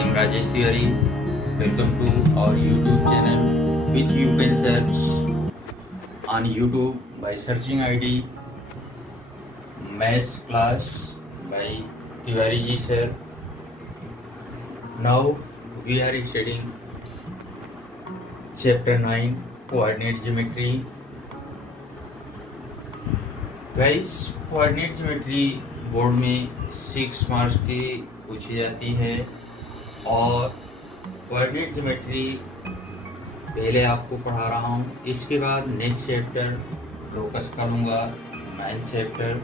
am Rajesh Tiwari. Welcome to our YouTube channel, which you can search on YouTube by searching ID Maths Class by Tiwari ji sir. Now we are studying Chapter 9 Coordinate Geometry. Guys, coordinate geometry board में 6 marks की पूछी जाती है और coordinate geometry पहले आपको पढ़ा रहा हूँ। इसके बाद नेक्स्ट चैप्टर फोकस करूँगा, 9th चैप्टर।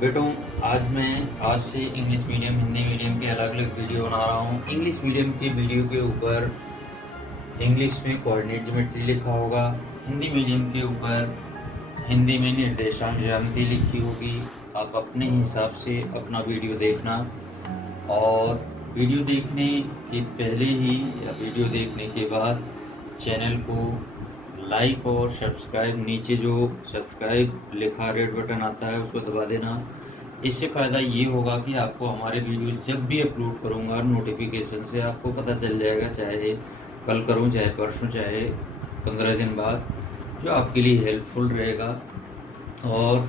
बेटों, आज से इंग्लिश मीडियम हिंदी मीडियम के अलग अलग वीडियो बना रहा हूँ। इंग्लिश मीडियम के वीडियो के ऊपर इंग्लिश में कोऑर्डिनेट ज्योमेट्री लिखा होगा, हिंदी मीडियम के ऊपर हिंदी में निर्देशांक ज्यामिति लिखी होगी। आप अपने हिसाब से अपना वीडियो देखना और वीडियो देखने के पहले ही या वीडियो देखने के बाद चैनल को लाइक और सब्सक्राइब, नीचे जो सब्सक्राइब लिखा रेड बटन आता है उसको दबा देना। इससे फ़ायदा ये होगा कि आपको हमारे वीडियो जब भी अपलोड करूँगा नोटिफिकेशन से आपको पता चल जाएगा, चाहे कल करूँ, चाहे परसों, चाहे 15 दिन बाद, जो आपके लिए हेल्पफुल रहेगा। और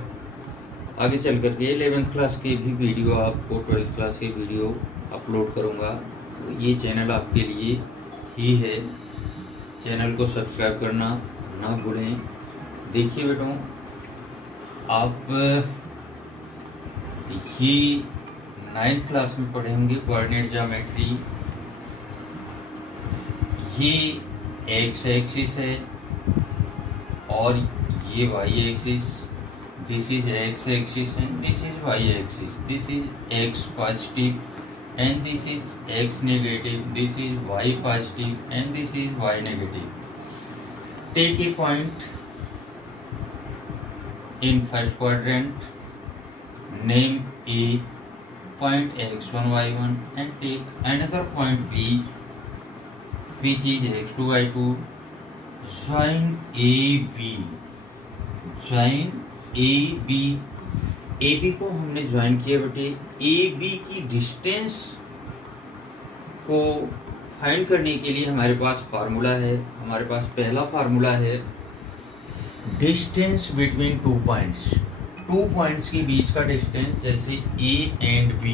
आगे चल कर के 11th क्लास के भी वीडियो आपको 12th क्लास के वीडियो अपलोड करूँगा, तो ये चैनल आपके लिए ही है। चैनल को सब्सक्राइब करना ना भूलें। देखिए बेटों, आप ये 9th क्लास में पढ़े होंगे कोऑर्डिनेट ज्योमेट्री। ये एक्स एक्सिस है और ये Y axis, this is X axis and this is Y axis. This is X positive and this is X negative, this is Y positive and this is Y negative. Take a point in first quadrant, name A point x1 y1 and take another point B which is x2 y2. Join AB, join AB। AB को हमने join किया बेटे। AB की distance को find करने के लिए हमारे पास फार्मूला है। हमारे पास पहला फार्मूला है डिस्टेंस बिटवीन टू पॉइंट्स के बीच का डिस्टेंस, जैसे A and B।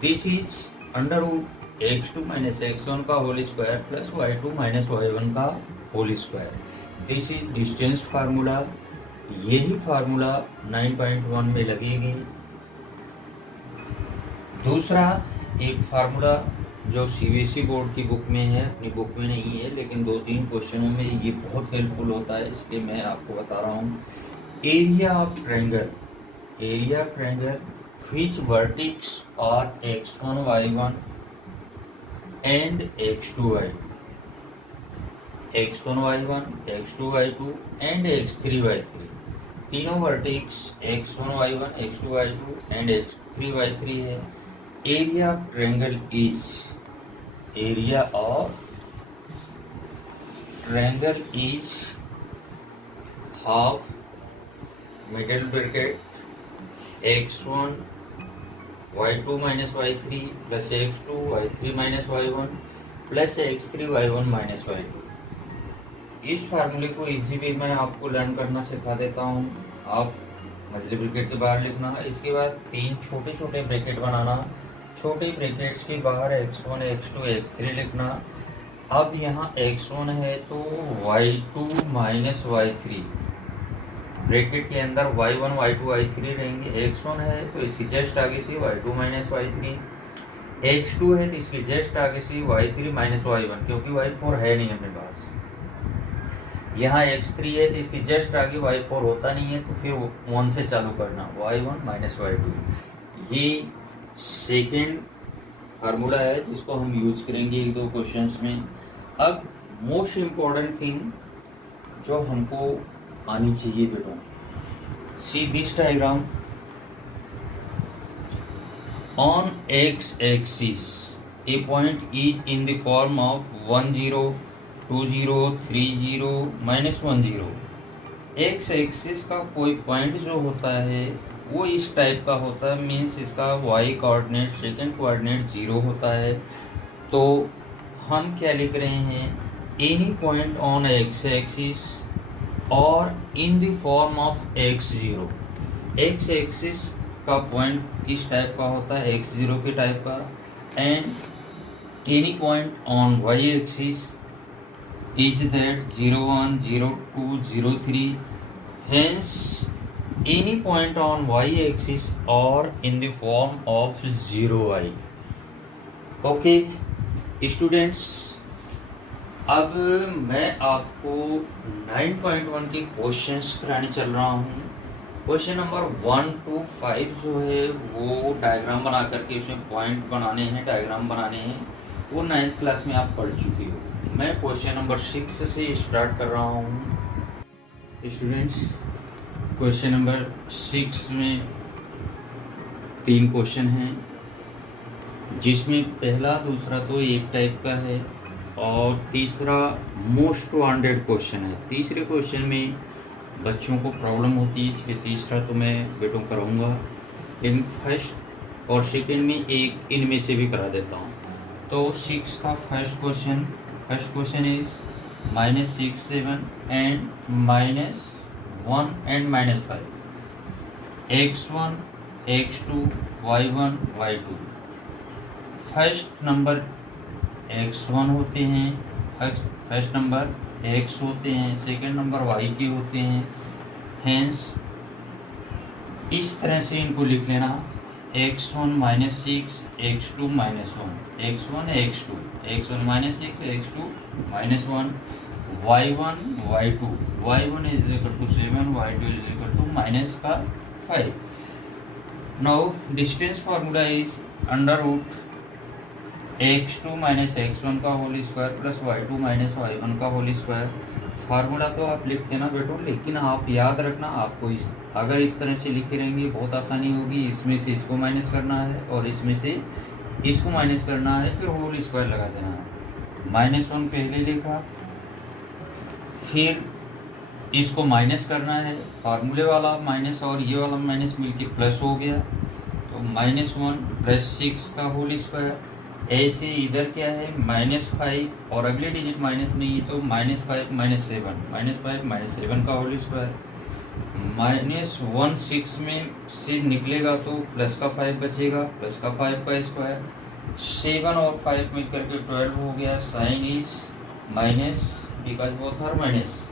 This is under root x2 minus x1 का whole square plus y2 minus y1 का whole square. This is distance formula. यही फार्मूला 9.1 में लगेगी। दूसरा एक फार्मूला जो CBSE बोर्ड की बुक में है, अपनी बुक में नहीं है, लेकिन 2-3 क्वेश्चनों में ये बहुत हेल्पफुल होता है, इसलिए मैं आपको बता रहा हूँ। Area of triangle, area of triangle which vertex are x1 y1 and x2 y2, x1 y1, x2 y2 and x3 y3। तीनों vertex x1 y1, x2 y2 and x3 y3 है। Area of triangle is, area of triangle is half middle bracket x1 y2 minus y3 plus x2 y3 minus y1 plus x3 y1 minus y2। इस फार्मूले को easy way में आपको learn करना सिखा देता हूँ। आप मझले ब्रैकेट के बाहर लिखना, इसके बाद 3 छोटे छोटे ब्रैकेट बनाना। छोटे ब्रैकेट्स के बाहर x1 x2 x3 लिखना। अब यहाँ x1 है तो y2 माइनस y3, ब्रैकेट के अंदर y1 y2 y3 रहेंगे। x1 है तो इसकी जस्ट आगे से y2 माइनस y3, x2 है तो इसकी जस्ट आगे से y3 माइनस y1, क्योंकि y4 है नहीं अपने पास। यहाँ x3 है तो इसकी जस्ट आगे y4 होता नहीं है, तो फिर 1 से चालू करना, y1 माइनस y2। ये सेकेंड फार्मूला है जिसको हम यूज करेंगे 1-2 क्वेश्चंस में। अब मोस्ट इम्पोर्टेंट थिंग जो हमको आनी चाहिए बेटा, see this diagram. On x axis A point is in the form of 1 0 2 0 3 0 -1 0। X axis का कोई पॉइंट जो होता है वो इस टाइप का होता है, मीन्स इसका वाई कोऑर्डिनेट सेकंड कोऑर्डिनेट 0 होता है। तो हम क्या लिख रहे हैं, any point on x axis और in the form of x0। X axis का पॉइंट इस टाइप का होता है, x0 के टाइप का, and any point on y axis is that 01, 02, 03, hence any point on y axis or in the form of 0y। Okay students, अब मैं आपको 9.1 के क्वेश्चंस कराने चल रहा हूँ। क्वेश्चन नंबर 1 to 5 जो है वो डायग्राम बना करके उसमें पॉइंट बनाने हैं, डायग्राम बनाने हैं, वो 9th क्लास में आप पढ़ चुके हो। मैं क्वेश्चन नंबर 6 से स्टार्ट कर रहा हूँ। स्टूडेंट्स, क्वेश्चन नंबर 6 में 3 क्वेश्चन हैं, जिसमें पहला दूसरा तो एक टाइप का है और तीसरा मोस्ट वांटेड क्वेश्चन है। तीसरे क्वेश्चन में बच्चों को प्रॉब्लम होती है, इसलिए तीसरा तो मैं बेटों कराऊंगा, लेकिन फर्स्ट और सेकेंड में एक इनमें से भी करा देता हूँ। तो 6 का first question is -6, 7 and -1 and -5, x1, x2, y1, y2। First number x1 होते हैं, फर्स्ट नंबर x होते हैं, सेकंड नंबर y के होते हैं। हेंस इस तरह से इनको लिख लेना, x1 -6, x2 -1, x1 x2, x1 -6, x2 -1, y1 y2, y1 is equal to 7, y2 is equal to -5। Now distance formula is √ x2 - x1 का whole square plus y2 - y1 का होल स्क्वायर। फार्मूला तो आप लिख देना बेटो, लेकिन आप याद रखना, आपको अगर इस तरह से लिखे रहेंगे बहुत आसानी होगी। इसमें से इसको माइनस करना है और इसमें से इसको माइनस करना है, फिर होल स्क्वायर लगा देना है। -1 पहले लिखा, फिर इसको माइनस करना है, फार्मूले वाला माइनस और ये वाला माइनस मिलके प्लस हो गया, तो -1 + 6 का होल स्क्वायर। ऐसे इधर क्या है -5 और अगले डिजिट माइनस नहीं है, तो -5 - 7 का होल स्क्वायर। -1 6 में से निकलेगा तो प्लस का 5 बचेगा, प्लस का 5 का स्क्वायर। 7 और 5 मिल करके 12 हो गया। Sign is minus because both are minus.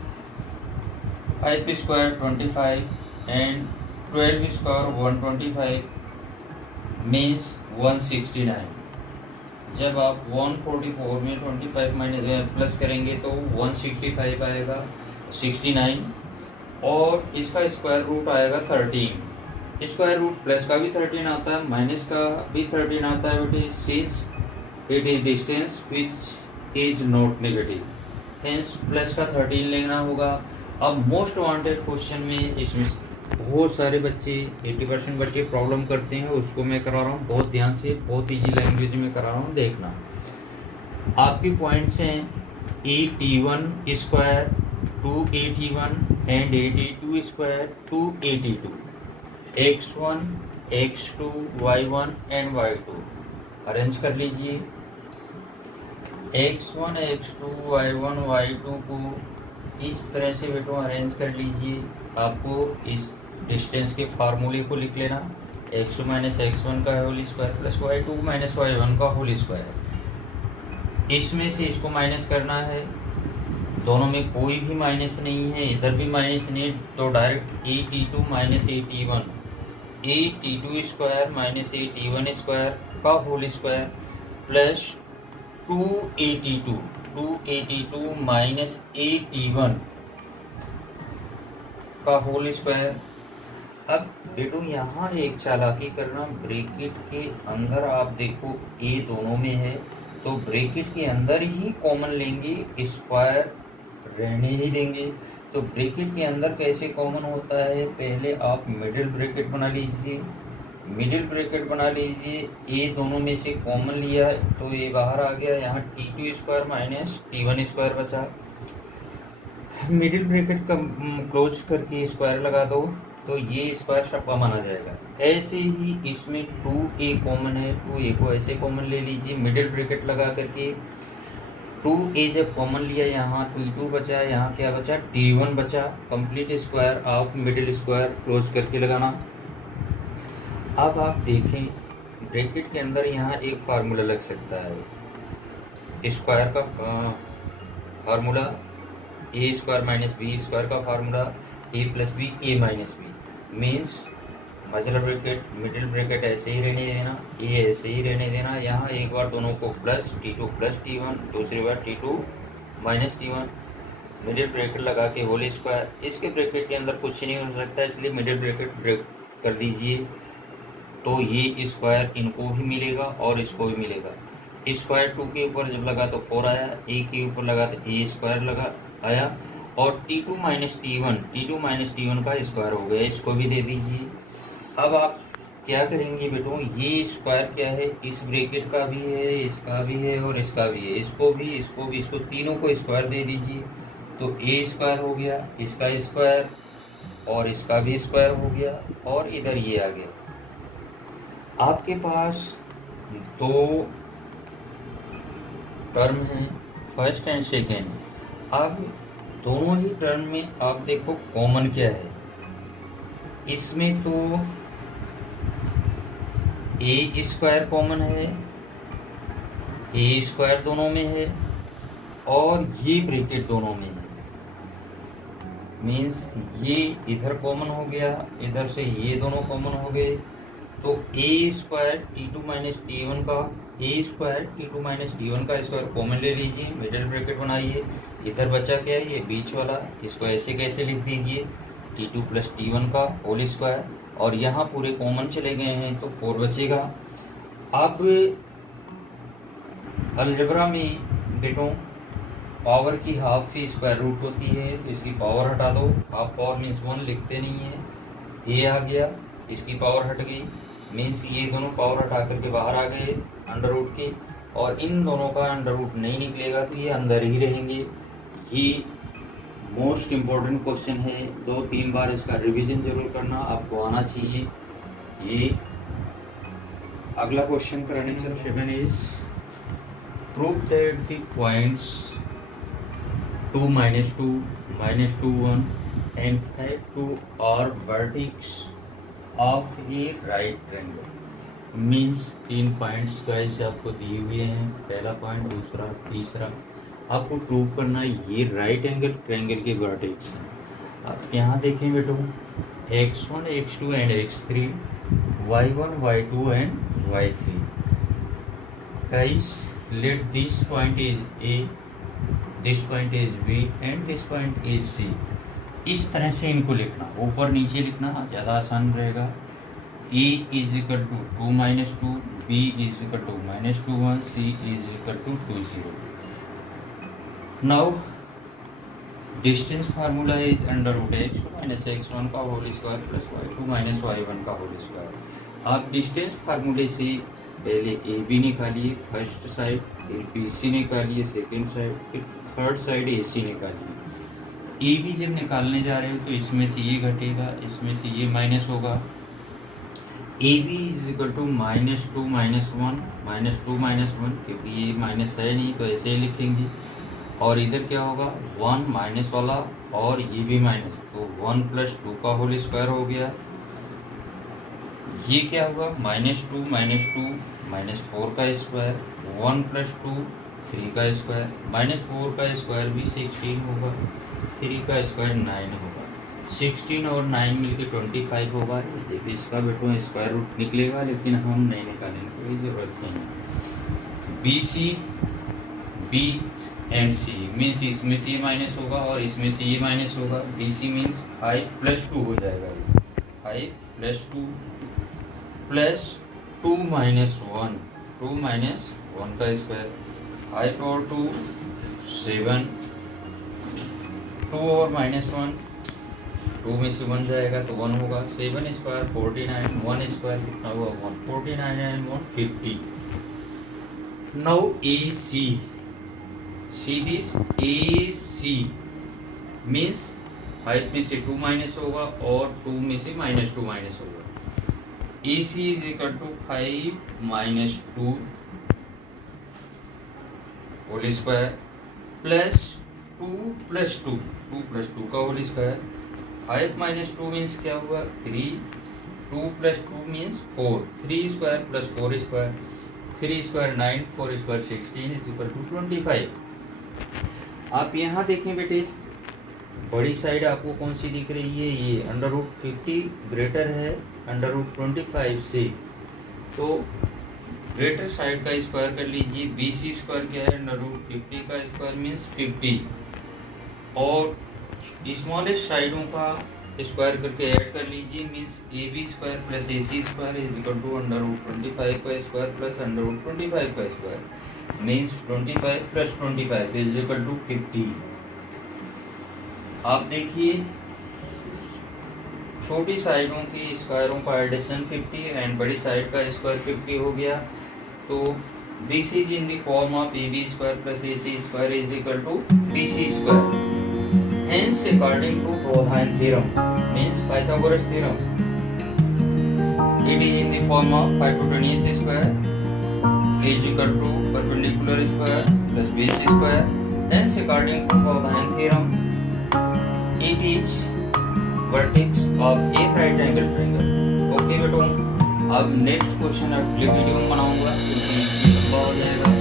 5 square 25 and 12 square 125 means 169। जब आप 144 में 25 प्लस करेंगे तो 165 आएगा, 69, और इसका स्क्वायर रूट आएगा 13। स्क्वायर रूट प्लस का भी 13 आता है, माइनस का भी 13 आता है बेटे, since it is distance which is not negative, hence plus का 13 लेना होगा। अब मोस्ट वांटेड क्वेश्चन में, जिसमें बहुत सारे बच्चे 80% बच्चे प्रॉब्लम करते हैं, उसको मैं करा रहा हूँ बहुत ध्यान से, बहुत इजी लैंग्वेज में करा रहा हूँ, देखना। आपके पॉइंट्स हैं 81 square 281 and 82 square 282, x1 x2 y1 and y2। Arrange कर लीजिए x1 x2 y1 y2 को इस तरह से बेटो अरेंज कर लीजिए। आपको इस डिस्टेंस के फार्मूले को लिख लेना, x2 - x1 का whole square plus y2 - y1 का होल स्क्वायर। इसमें से इसको माइनस करना है, दोनों में कोई भी माइनस नहीं है, इधर भी माइनस नहीं, तो डायरेक्ट 82 - 81, 82 स्क्वायर - 81 स्क्वायर का होल स्क्वायर प्लस 282 - 81 का होल स्क्वायर। अब बेटो यहाँ एक चालाकी करना, ब्रैकेट के अंदर आप देखो ए दोनों में है, तो ब्रैकेट के अंदर ही कॉमन लेंगे, स्क्वायर रहने ही देंगे। तो ब्रैकेट के अंदर कैसे कॉमन होता है, पहले आप मिडिल ब्रैकेट बना लीजिए, ए दोनों में से कॉमन लिया तो ये बाहर आ गया, यहाँ t2 square minus t1 square बचा। मिडिल ब्रैकेट का क्लोज करके स्क्वायर लगा दो, तो ये स्क्वायर सब कॉमन आ जाएगा। ऐसे ही इसमें 2a कॉमन है, 2a को ऐसे कॉमन ले लीजिए मिडिल ब्रैकेट लगा करके। 2a जब कॉमन लिया यहाँ t2 बचा, यहाँ क्या बचा t1 बचा। कंप्लीट स्क्वायर आप मिडिल स्क्वायर क्लोज करके लगाना। अब आप देखें ब्रैकेट के अंदर यहाँ एक फार्मूला लग सकता है स्क्वायर का फार्मूला, ए स्क्वायर माइनस बी स्क्वायर का फार्मूला, ए प्लस बी ए माइनस बी। मीन्स मतलब ब्रैकेट मिडिल ब्रैकेट ऐसे ही रहने देना, ए ऐसे ही रहने देना। यहाँ एक बार दोनों को प्लस t2 प्लस t1, दूसरी बार t2 minus t1, middle bracket लगा के होल स्क्वायर। इसके ब्रैकेट के अंदर कुछ नहीं हो सकता, इसलिए मिडिल ब्रैकेट ब्रेक कर दीजिए। तो ये स्क्वायर इनको भी मिलेगा और इसको भी मिलेगा। स्क्वायर 2 के ऊपर जब लगा तो 4 आया, ए के ऊपर लगा तो ए स्क्वायर लगा आया, और t2 माइनस t1 का स्क्वायर हो गया, इसको भी दे दीजिए। अब आप क्या करेंगे बेटों, ये स्क्वायर क्या है, इस ब्रैकेट का भी है, इसका भी है और इसका भी है, इसको तीनों को स्क्वायर दे दीजिए। तो ए स्क्वायर हो गया, इसका स्क्वायर और इसका भी स्क्वायर हो गया, और इधर ये आ गया। आपके पास दो टर्म हैं, फर्स्ट एंड सेकेंड। अब दोनों ही टर्म में आप देखो कॉमन क्या है। इसमें तो ए स्क्वायर कॉमन है, ए स्क्वायर दोनों में है, और ये ब्रैकेट दोनों में है। मीन्स ये इधर कॉमन हो गया, इधर से ये दोनों कॉमन हो गए। तो ए स्क्वायर t2 माइनस t1 का, ए स्क्वायर t2 माइनस t1 का स्क्वायर कॉमन ले लीजिए, मिडिल ब्रैकेट बनाइए। इधर बचा क्या है, ये बीच वाला, इसको ऐसे कैसे लिख दीजिए t2 प्लस t1 का होल स्क्वायर, और यहाँ पूरे कॉमन चले गए हैं तो 4 बचेगा। अब अलजेब्रा में बेटों पावर की हाफ ही स्क्वायर रूट होती है, तो इसकी पावर हटा दो। हाफ पावर मीन्स 1 लिखते नहीं है, ए आ गया, इसकी पावर हट गई, मीन्स ये दोनों पावर हटा करके बाहर आ गए अंडर रूट के, और इन दोनों का अंडर रूट नहीं निकलेगा तो ये अंदर ही रहेंगे। ये मोस्ट इम्पोर्टेंट क्वेश्चन है, 2-3 बार इसका रिवीजन जरूर करना, आपको आना चाहिए। ये अगला क्वेश्चन करने चल 7 is prove that the points 2 minus 2 minus 2 1 and 5 2 are vertex of a right triangle। Means 3 points का ऐसे आपको दिए हुए हैं, पहला पॉइंट, दूसरा, तीसरा। आपको प्रूव करना है ये राइट एंगल ट्रायंगल के वर्टेक्स हैं। आप यहाँ देखें बेटो x1 x2 and x3, y1 y2 and y3। Guys let this point is a, this point is b and this point is c। इस तरह से इनको लिखना, ऊपर नीचे लिखना ज़्यादा आसान रहेगा। a is equal to 2 minus 2, b is equal to minus 2 1, c is equal to 2 0। Now distance formula is under root x2 minus x1 का whole square plus y2 minus y1 का होल स्क्वायर। आप distance फार्मूले से पहले A B निकालिए first side, फिर B C निकालिए second side, फिर थर्ड साइड ए सी निकालिए। ए बी जब निकालने जा रहे हो तो इसमें से ये घटेगा, इसमें से ये माइनस होगा। A B is equal to minus 2 minus 1 minus 2 minus 1, क्योंकि ये माइनस है नहीं तो ऐसे ही लिखेंगे। और इधर क्या होगा 1 माइनस वाला, और ये भी माइनस, तो 1 प्लस 2 का होल स्क्वायर हो गया। ये क्या होगा माइनस 2 माइनस 4 का स्क्वायर, 1 प्लस 2 3 का स्क्वायर, माइनस 4 का स्क्वायर भी 16 होगा, 3 का स्क्वायर 9 होगा, 16 और 9 मिलके 25 होगा। देखिए इसका बेटो स्क्वायर रूट निकलेगा, लेकिन हम नहीं निकालेंगे, कोई ज़रूरत नहीं। B C B and C means इसमें से ये माइनस होगा और इसमें से ये माइनस होगा। बी सी मीन्स 5 प्लस 2 हो जाएगा, 5 प्लस 2 प्लस 2 माइनस 1, 2 माइनस 1 का स्क्वायर, 5 और 2 7, 2 और माइनस 1, 2 में से 1 जाएगा तो 1 होगा। 7 स्क्वायर 49, 1 स्क्वायर कितना हुआ 1, 49 and 1 50। Now A C, see this AC means 5 में से 2 माइनस होगा और 2 में से -2 माइनस होगा। AC is equal to 5 minus 2 whole square plus 2 plus 2 का होल स्क्वायर। 5 माइनस 2 मीन्स क्या हुआ 3, 2 plus 2 means 4, 3 square plus 4 square, 3 square 9, 4 square 16 is equal to 25। आप यहाँ देखें बेटे, बड़ी साइड आपको कौन सी दिख रही है, ये √50 ग्रेटर है √25 से, तो ग्रेटर साइड का स्क्वायर कर लीजिए। BC स्क्वायर क्या है, √50 का स्क्वायर मीन्स 50, और स्मॉलेस्ट साइडों का स्क्वायर करके ऐड कर लीजिए, means AB square plus AC square is equal to √25 का स्क्वायर प्लस √25 का square, means 25 plus 25 is equal to 50। आप देखिए छोटी साइडों की स्क्वायरों का एडिशन 50 एंड बड़ी साइड का स्क्वायर 50 हो गया, तो this is in the form of AB square plus AC square is equal to BC square. Hence, according to Proudhon theorem, means Pythagoras theorem, it is in the form of hypotenuse square is equal to perpendicular square plus base square. Hence, according to Proudhon theorem, it is vertex of a right angle triangle. Okay बेटों, अब next question अगले video में बनाऊंगा क्योंकि लंबा हो जाएगा।